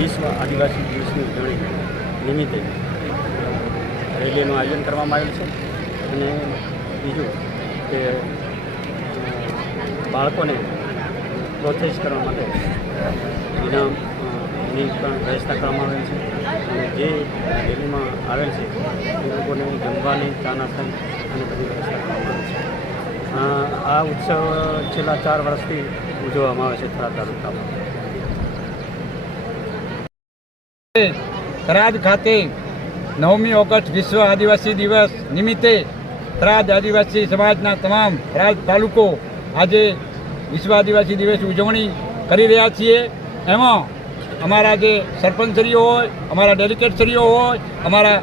વિશ્વ આદિવાસી દિવસની ઉજવણી નિમિત્તે રેલીનું આયોજન કરવામાં આવ્યું છે. અને બીજું કે બાળકોને પ્રોત્સાહિત કરવા માટે ઇનામની પણ વ્યવસ્થા કરવામાં આવેલ છે. અને જે રેલીમાં આવેલ છે, એ લોકોને જમવાની ચા નાસ્તાની અને બધી વ્યવસ્થા કરવામાં આવે છે. આ ઉત્સવ છેલ્લા ચાર વર્ષથી ઉજવવામાં આવે છે થરા તાલુકામાં. થરાદ ખાતે નવમી ઓગસ્ટ વિશ્વ આદિવાસી દિવસ નિમિત્તે થરાદ આદિવાસી સમાજના તમામ થરાદ તાલુકો આજે વિશ્વ આદિવાસી દિવસ ઉજવણી કરી રહ્યા છીએ. એમાં અમારા જે સરપંચશ્રીઓ હોય, અમારા ડેલિકેટશ્રીઓ હોય, અમારા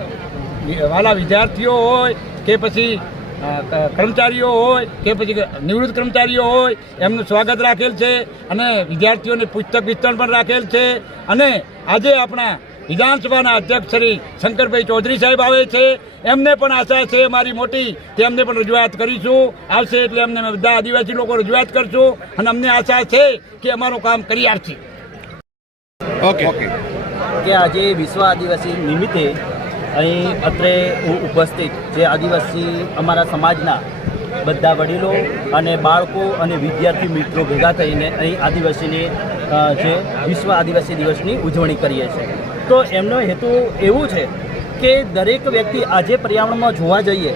વાલા વિદ્યાર્થીઓ હોય, કે પછી કર્મચારીઓ હોય, કે પછી નિવૃત્ત કર્મચારીઓ હોય, એમનું સ્વાગત રાખેલ છે અને વિદ્યાર્થીઓને પુસ્તક વિતરણ પણ રાખેલ છે. અને આજે આપણા વિધાનસભાના અધ્યક્ષ શ્રી શંકરભાઈ ચૌધરી સાહેબ આવે છે. એમને પણ આશા છે મારી મોટી કે એમને પણ રજૂઆત કરીશું. આવશે એટલે અમને બધા આદિવાસી લોકો રજૂઆત કરશું અને અમને આશા છે કે અમારું કામ કરી આપશે ઓકે. કે આજે વિશ્વ આદિવાસી નિમિત્તે અહીં અત્રે ઉપસ્થિત જે આદિવાસી અમારા સમાજના બધા વડીલો અને બાળકો અને વિદ્યાર્થી મિત્રો ભેગા થઈને અહીં આદિવાસીની જે વિશ્વ આદિવાસી દિવસની ઉજવણી કરીએ છીએ તો એમનો હેતુ એવું છે કે દરેક વ્યક્તિ આજે પર્યાવરણમાં જોવા જઈએ,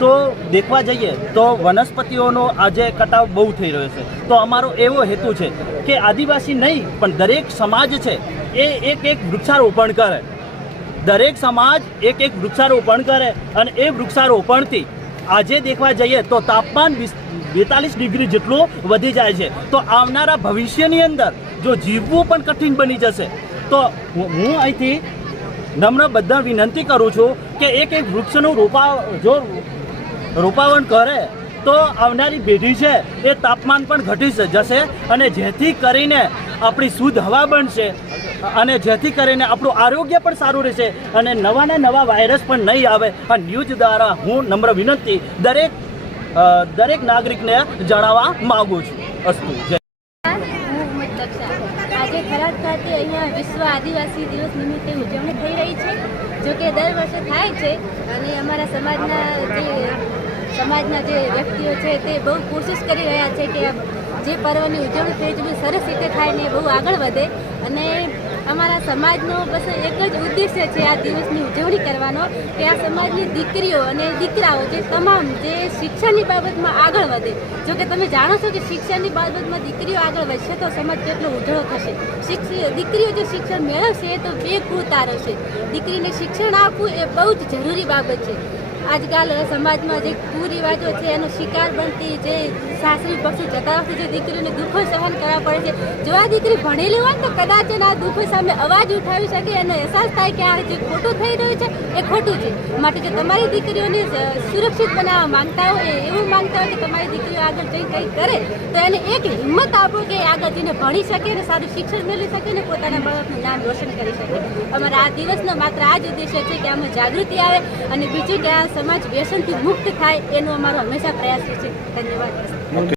તો દેખવા જઈએ, તો વનસ્પતિઓનો આજે કટાવ બહુ થઈ રહ્યો છે. તો અમારો એવો હેતુ છે કે આદિવાસી નહીં, પણ દરેક સમાજ છે, એ એક એક વૃક્ષારોપણ કરે. દરેક સમાજ એક એક વૃક્ષારોપણ કરે અને એ વૃક્ષારોપણથી આજે દેખવા જઈએ તો તાપમાન બેતાલીસ ડિગ્રી જેટલું વધી જાય છે. તો આવનારા ભવિષ્યની અંદર જો જીવવું પણ કઠિન બની જશે, તો હું અહીંથી નમ્ર બધા વિનંતી કરું છું કે એક એક વૃક્ષનું રોપા, જો રોપાવણ કરે, તો આવનારી પેઢી છે એ તાપમાન પણ ઘટી જશે અને જેથી કરીને આપણી શુદ્ધ હવા બનશે અને જેથી કરીને આપણું આરોગ્ય પણ સારું રહેશે અને નવા ને નવા વાયરસ પણ નહીં આવે. આ ન્યૂઝ દ્વારા હું નમ્ર વિનંતી દરેક દરેક નાગરિકને જણાવવા માગું છું. અસ્તુ આજે ખરાબ ખાતે અહીંયા વિશ્વ આદિવાસી દિવસ નિમિત્તે ઉજવણી થઈ રહી છે, જો કે દર વર્ષે થાય છે, અને અમારા સમાજના જે સમાજના જે વ્યક્તિઓ છે તે બહુ કોશિશ કરી રહ્યા છે કે જે પર્વની ઉજવણી થઈ છે સરસ રીતે થાય ને બહુ આગળ વધે, અને અમારા સમાજનો બસ એક જ ઉદ્દેશ્ય છે આ દિવસની ઉજવણી કરવાનો કે આ સમાજની દીકરીઓ અને દીકરાઓ જે તમામ જે શિક્ષણની બાબતમાં આગળ વધે. જો કે તમે જાણો છો કે શિક્ષણની બાબતમાં દીકરીઓ આગળ વધશે તો સમાજ કેટલો ઉજળો થશે. દીકરીઓ જે શિક્ષણ મેળવશે તો બે કુળ તારવશે દીકરીને શિક્ષણ આપવું એ બહુ જ જરૂરી બાબત છે. આજકાલ સમાજમાં જે કુરિવાજો છે, એનો શિકાર બનતી જે સાસરી પક્ષી જતા વખતે જે દીકરીઓને દુઃખો સહન કરવા પડે છે, જો આ દીકરી ભણેલી હોય તો કદાચ એના દુઃખો સામે અવાજ ઉઠાવી શકે એનો અહેસાસ થાય કે આ જે ખોટું થઈ રહ્યું છે, એ ખોટું છે. માટે જો તમારી દીકરીઓને સુરક્ષિત બનાવવા માંગતા હોય એવું માંગતા હોય કે તમારી દીકરીઓ આગળ જઈ કંઈ કરે, તો એને એક હિંમત આપો કે આગળ જઈને ભણી શકે અને સારું શિક્ષણ મેળવી શકે અને પોતાના બાળકનું નામ રોશન કરી શકે. અમારા આ દિવસનો માત્ર આ જ ઉદ્દેશ્ય છે કે આમાં જાગૃતિ આવે અને બીજું કે આ સમાજ વ્યસનથી મુક્ત થાય એનો અમારો હંમેશા પ્રયાસ છે. ધન્યવાદ.